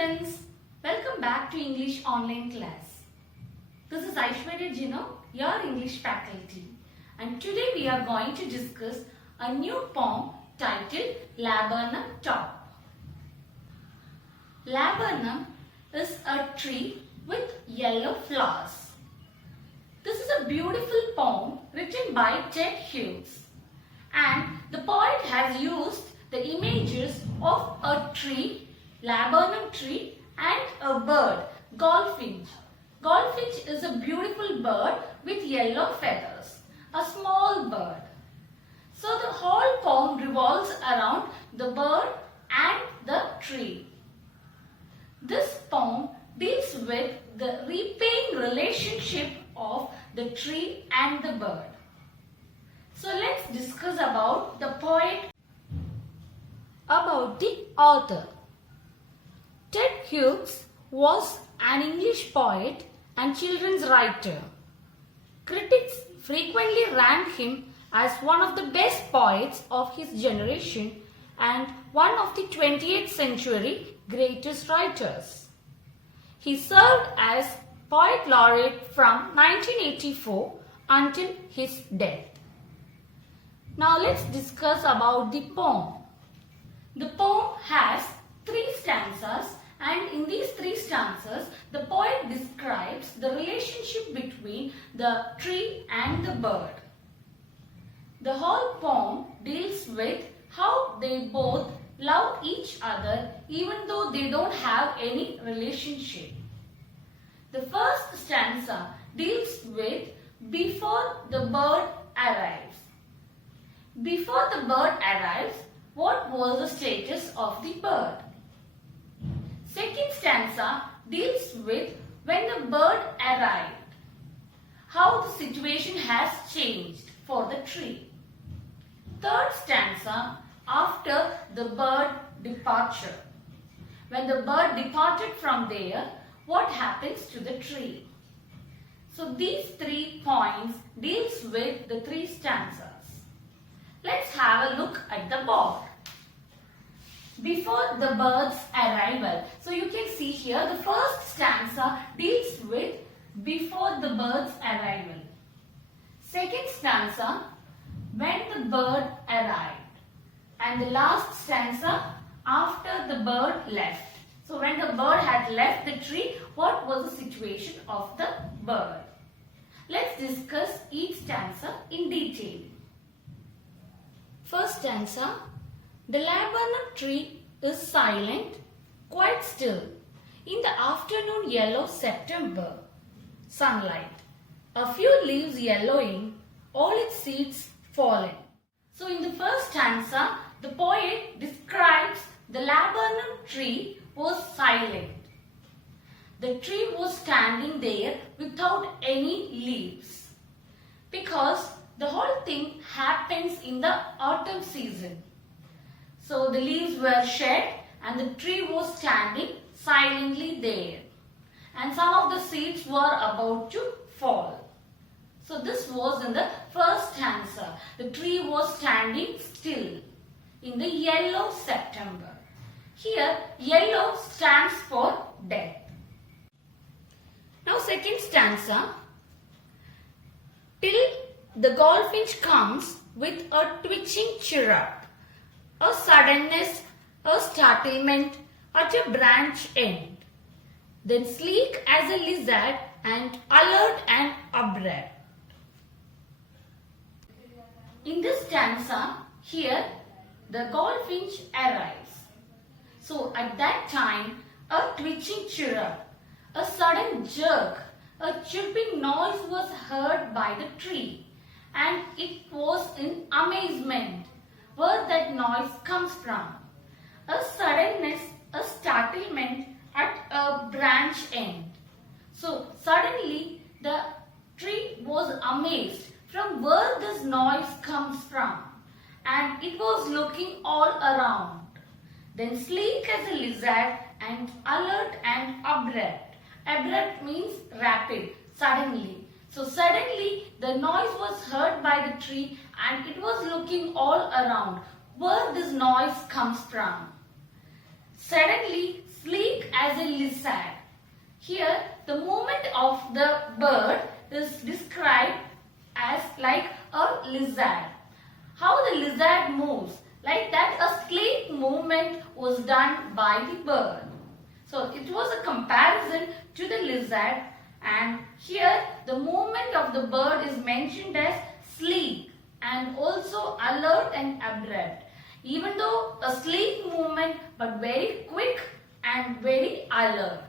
students, welcome back to English online class. This is Aishwarya Jino, your English faculty, and today we are going to discuss a new poem titled Laburnum Top. Laburnum is a tree with yellow flowers. This is a beautiful poem written by Ted Hughes, and the poet has used the images of a tree, laburnum tree, and a bird, goldfinch. Goldfinch is a beautiful bird with yellow feathers, a small bird. So the whole poem revolves around the bird and the tree. This poem deals with the repaying relationship of the tree and the bird. So let's discuss about the poet. About the author. Ted Hughes was an English poet and children's writer. Critics frequently rank him as one of the best poets of his generation and one of the 20th century greatest writers. He served as poet laureate from 1984 until his death. Now let's discuss about the poem. The poem has 3 stanzas, and in these 3 stanzas the poet describes the relationship between the tree and the bird. The whole poem deals with how they both love each other even though they don't have any relationship. The first stanza deals with before the bird arrives. Before the bird arrives, what was the status of the bird? Second stanza deals with when the bird arrived, how the situation has changed for the tree. Third stanza, after the bird departure. When the bird departed from there, what happens to the tree? So these 3 points deals with the 3 stanzas. Let's have a look at the board. Before the bird's arrival. So you can see here the first stanza deals with before the bird's arrival. Second stanza, when the bird arrived. And the last stanza, after the bird left. So when the bird had left the tree, what was the situation of the bird? Let's discuss each stanza in detail. First stanza, the laburnum tree is silent, quite still, in the afternoon yellow September sunlight. A few leaves yellowing, all its seeds fallen. So in the first stanza, the poet describes the laburnum tree was silent. The tree was standing there without any leaves because the whole thing happens in the autumn season. So the leaves were shed and the tree was standing silently there. And some of the seeds were about to fall. So this was in the first stanza. The tree was standing still in the yellow September. Here yellow stands for death. Now second stanza. Till the goldfinch comes with a twitching chirrup, a suddenness, a startlement at a branch end, then sleek as a lizard and alert and abrupt. In this stanza, here the goldfinch arrives. So at that time, a twitching chirrup, a sudden jerk, a chirping noise was heard by the tree, and it was in amazement where that noise comes from. A suddenness, a startlement at a branch end. So suddenly the tree was amazed from where this noise comes from, and it was looking all around. Then sleek as a lizard and alert and abrupt. Abrupt means rapid, suddenly. So suddenly the noise was heard by the tree and it was looking all around where this noise comes from. Suddenly sleek as a lizard. Here the movement of the bird is described as like a lizard. How the lizard moves, like that a sleek movement was done by the bird. So it was a comparison to the lizard, and here the movement of the bird is mentioned as sleek and also alert and abrupt. Even though a sleek movement but very quick and very alert.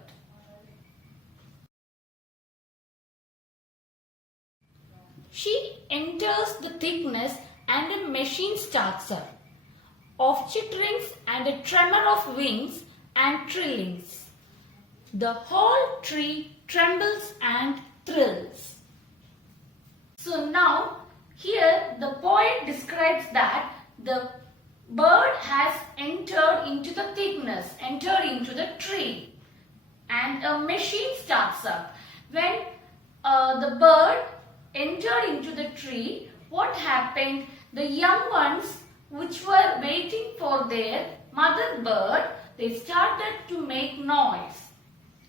She enters the thickness and a machine starts her, of chitterings and a tremor of wings and trillings. The whole tree trembles and thrills. So now here the poet describes that the bird has entered into the thickness, entered into the tree, and a machine starts up. When the bird entered into the tree, what happened? The young ones which were waiting for their mother bird, they started to make noise.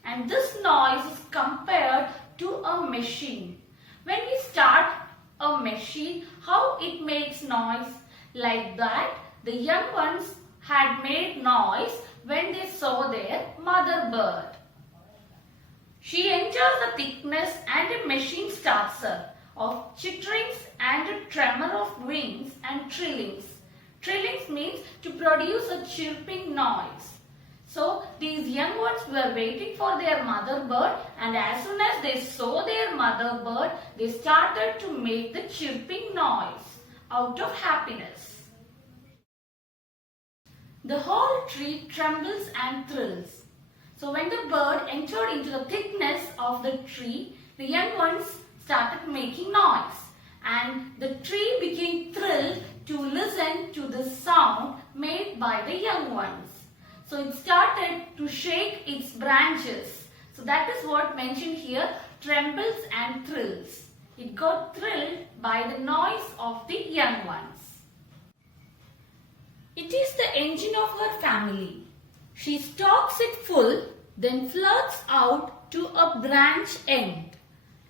And this noise is compared to a machine. When we start a machine, how it makes noise? Like that, the young ones had made noise when they saw their mother bird. She enters the thickness and a machine starts her, of chitterings and a tremor of wings and trillings. Trillings means to produce a chirping noise. So these young ones were waiting for their mother bird, and as soon as they saw their mother bird, they started to make the chirping noise out of happiness. The whole tree trembles and thrills. So when the bird entered into the thickness of the tree, the young ones started making noise, and the tree became thrilled to listen to the sound made by the young ones. So it started to shake its branches. So that is what mentioned here, trembles and thrills. It got thrilled by the noise of the young ones. It is the engine of her family. She stocks it full, then flirts out to a branch end,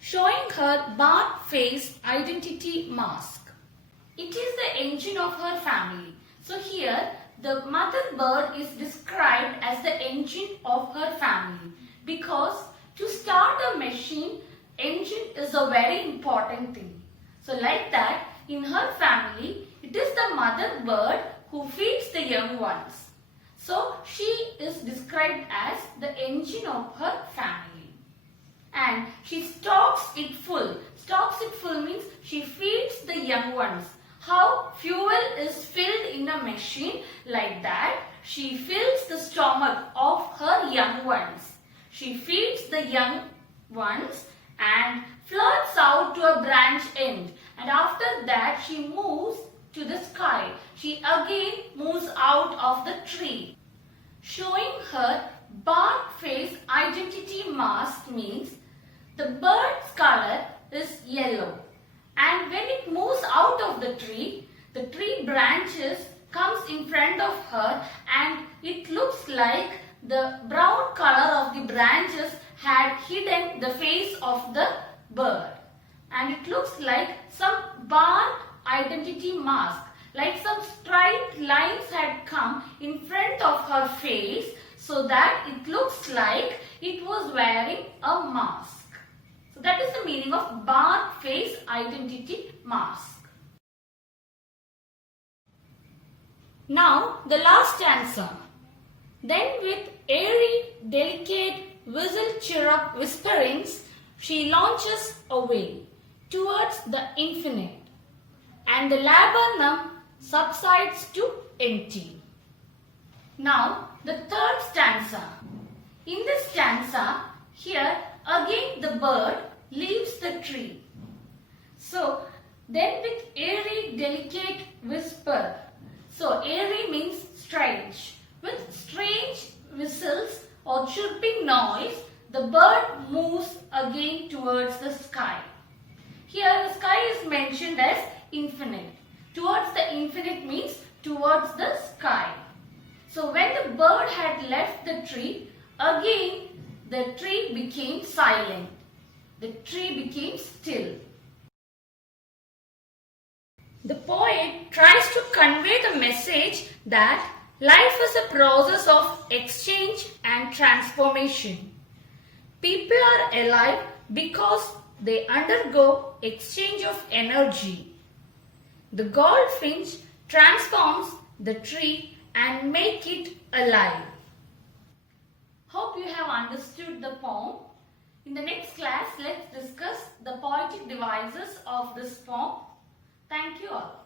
showing her bark-faced identity mask. It is the engine of her family. So here the mother bird is described as the engine of her family, because to start a machine, engine is a very important thing. So like that, in her family, it is the mother bird who feeds the young ones. So she is described as the engine of her family. And she stocks it full. Stocks it full means she feeds the young ones. How fuel is filled in a machine, like that, she fills the stomach of her young ones. She feeds the young ones and flirts out to a branch end. And after that, she moves to the sky. She again moves out of the tree. Showing her bark-faced identity mask means the bird's color is yellow. And when it moves out of the tree branches comes in front of her, and it looks like the brown color of the branches had hidden the face of the bird. And it looks like some bark identity mask, like some straight lines had come in front of her face, so that it looks like it was wearing a mask. So that is the meaning of bark face identity mask. Now the last stanza. Then with airy, delicate whistle chirrup whisperings, she launches away towards the infinite, and the laburnum subsides to empty. Now the third stanza. In this stanza, here again the bird leaves the tree. So then with airy, delicate whisper. So airy means strange. With strange whistles or chirping noise, the bird moves again towards the sky. Here the sky is mentioned as infinite. Towards the infinite means towards the sky. So when the bird had left the tree, again the tree became silent. The tree became still. The poet tries to convey the message that life is a process of exchange and transformation. People are alive because they undergo exchange of energy. The goldfinch transforms the tree and make it alive. Hope you have understood the poem. In the next class, let's discuss the poetic devices of this poem. Thank you all.